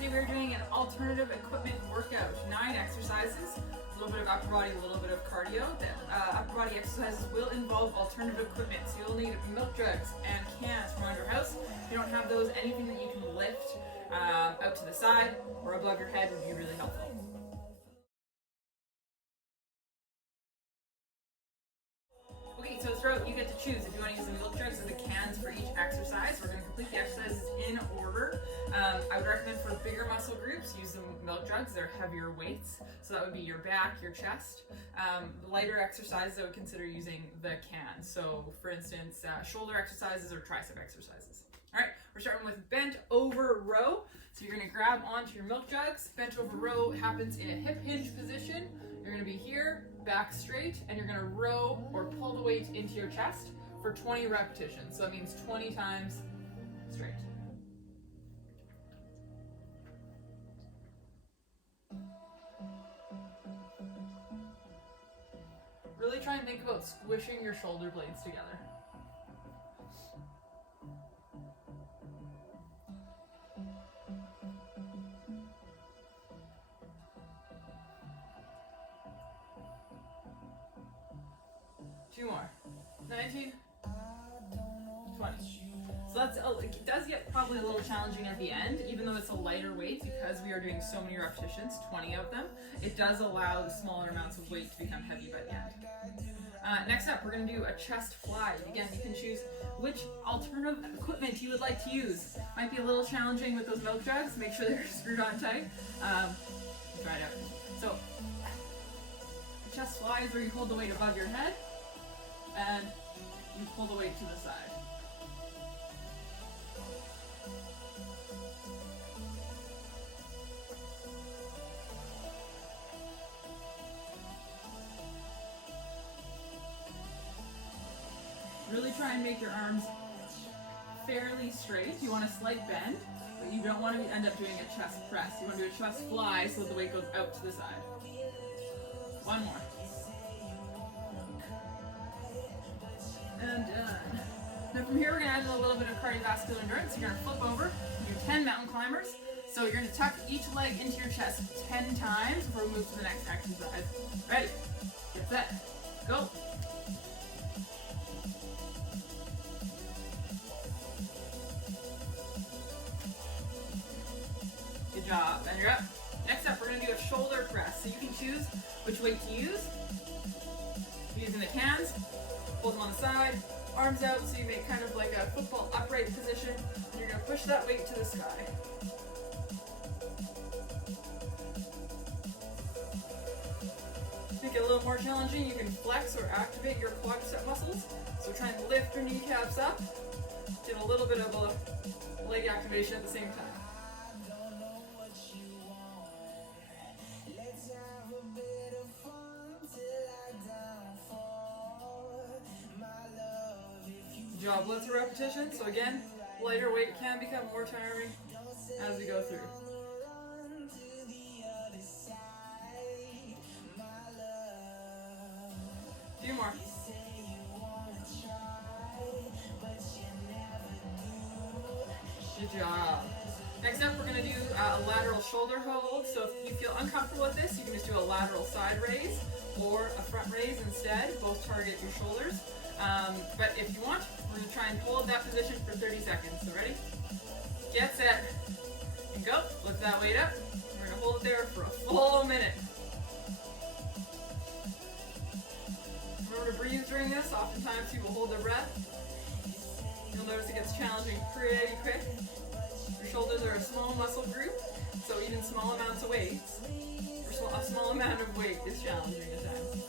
today we're doing an alternative equipment workout. 9 exercises, a little bit of upper body, a little bit of cardio. The upper body exercises will involve alternative equipment, so you'll need milk jugs and cans from around your house. If you don't have those, anything that you can lift out to the side or above your head would be really helpful. Okay, so throughout you get to choose if you want to use the milk jugs or the cans for each exercise. We're going to complete the exercises in order. I would recommend for bigger muscle groups, use the milk jugs. They're heavier weights, so that would be your back, your chest. Lighter exercises, I would consider using the cans. So for instance, shoulder exercises or tricep exercises. All right, we're starting with bent over row. So you're going to grab onto your milk jugs. Bent over row happens in a hip hinge position. You're going to be here, back straight, and you're going to row or pull the weight into your chest for 20 repetitions. So that means 20 times straight. Really try and think about squishing your shoulder blades together. Two more. 19, 20. So that's it does get probably a little challenging at the end, even though it's a lighter weight, because we are doing so many repetitions, 20 of them. It does allow the smaller amounts of weight to become heavy by the end. Next up, we're going to do a chest fly. Again, you can choose which alternative equipment you would like to use. Might be a little challenging with those milk jugs. Make sure they're screwed on tight. Try it out. So, chest fly is where you hold the weight above your head and you pull the weight to the side. Really try and make your arms fairly straight. You want a slight bend, but you don't want to end up doing a chest press. You want to do a chest fly so that the weight goes out to the side. One more. And done. Now from here we're going to add a little bit of cardiovascular endurance. You're going to flip over, do 10 mountain climbers. So you're going to tuck each leg into your chest 10 times before we move to the next exercise. Ready, get set, go. Good job, and you're up. Next up, we're going to do a shoulder press. So you can choose which weight to use. Using the cans, hold them on the side, arms out so you make kind of like a football upright position, and you're going to push that weight to the sky. Make it a little more challenging, you can flex or activate your quadricep muscles. So try and lift your kneecaps up, get a little bit of a leg activation at the same time. Good job, lots of repetitions. So again, lighter weight can become more tiring as we go through. A few more. Good job. Next up, we're going to do a lateral shoulder hold. So if you feel uncomfortable with this, you can just do a lateral side raise or a front raise instead. Both target your shoulders. But if you want, we're going to try and hold that position for 30 seconds. So ready? Get set, and go. Lift that weight up. We're going to hold it there for a full minute. Remember to breathe during this. Oftentimes people hold their breath. You'll notice it gets challenging pretty quick. Your shoulders are a small muscle group, so even small amounts of weight, or a small amount of weight is challenging at times.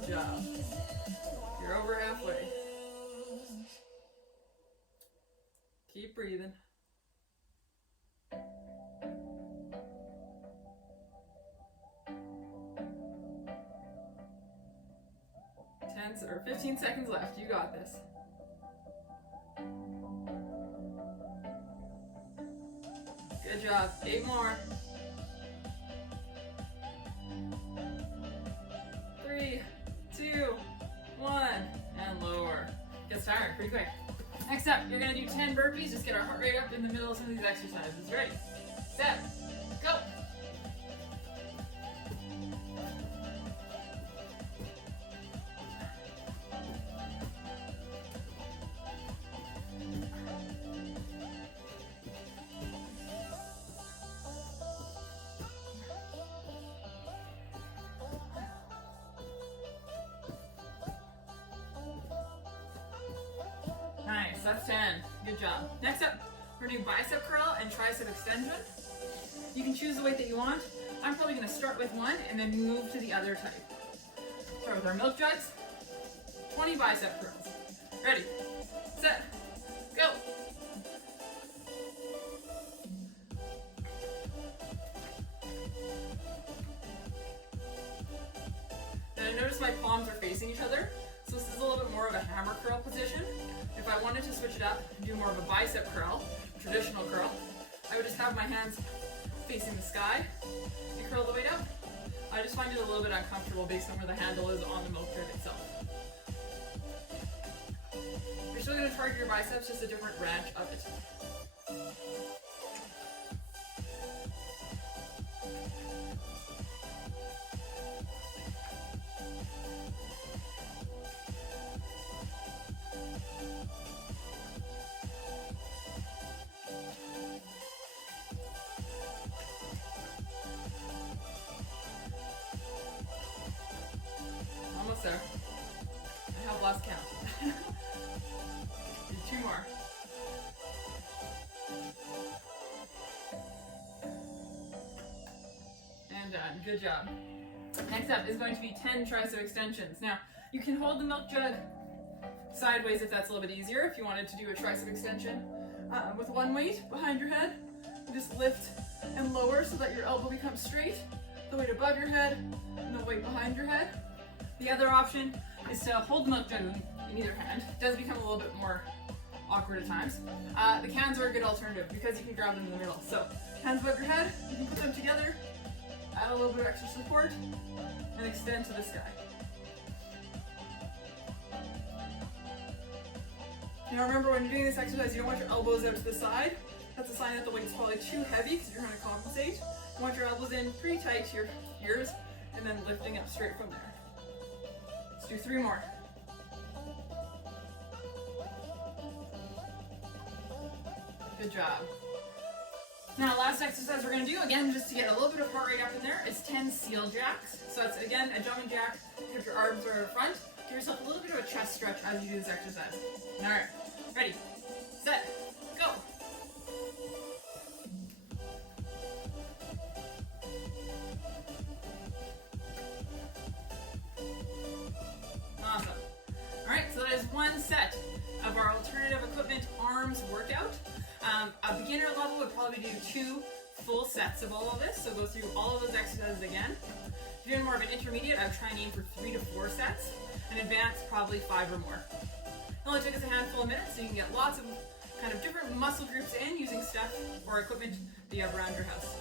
Good job. You're over halfway. Keep breathing. Or 15 seconds left. You got this. Good job. 8 more. 3, 2, 1, and lower. pretty quick. Next up, you're gonna do 10 burpees. Just get our heart rate up in the middle of some of these exercises. Ready, set, go. Nice, that's 10. Good job. Next up, we're gonna do bicep curl and tricep extension. You can choose the weight that you want. I'm probably gonna start with one and then move to the other type. Start with our milk jugs. 20 bicep curls. Ready, set, go. Now I notice my palms are facing each other, so this is a little bit more of a hammer curl position. If I wanted to switch it up and do more of a bicep curl, traditional curl, I would just have my hands facing the sky and curl the weight up. I just find it a little bit uncomfortable based on where the handle is on the milk jug itself. You're still going to target your biceps, just a different branch of it. Almost there. I have lost count. Do 2 more. And done. Good job. Next up is going to be 10 tricep extensions. Now, you can hold the milk jug sideways if that's a little bit easier. If you wanted to do a tricep extension with one weight behind your head, you just lift and lower so that your elbow becomes straight, the weight above your head, and the weight behind your head. The other option is to hold the milk jug in either hand. It does become a little bit more awkward at times. The cans are a good alternative because you can grab them in the middle. So, hands above your head, you can put them together, add a little bit of extra support, and extend to the sky. Now remember, when you're doing this exercise, you don't want your elbows out to the side. That's a sign that the weight's probably too heavy because you're trying to compensate. You want your elbows in pretty tight to your ears and then lifting up straight from there. Let's do 3 more. Good job. Now, last exercise we're going to do, again, just to get a little bit of heart rate up in there, is 10 seal jacks. So it's, again, a jumping jack. If your arms are in front, give yourself a little bit of a chest stretch as you do this exercise. All right, ready, set, go. Awesome. All right, so that is one set of our alternative equipment arms workout. A beginner level would probably do 2 full sets of all of this, so go through all of those exercises again. If you're doing more of an intermediate, I would try and aim for 3 to 4 sets, and advanced probably 5 or more. It only took us a handful of minutes, so you can get lots of kind of different muscle groups in using stuff or equipment that you have around your house.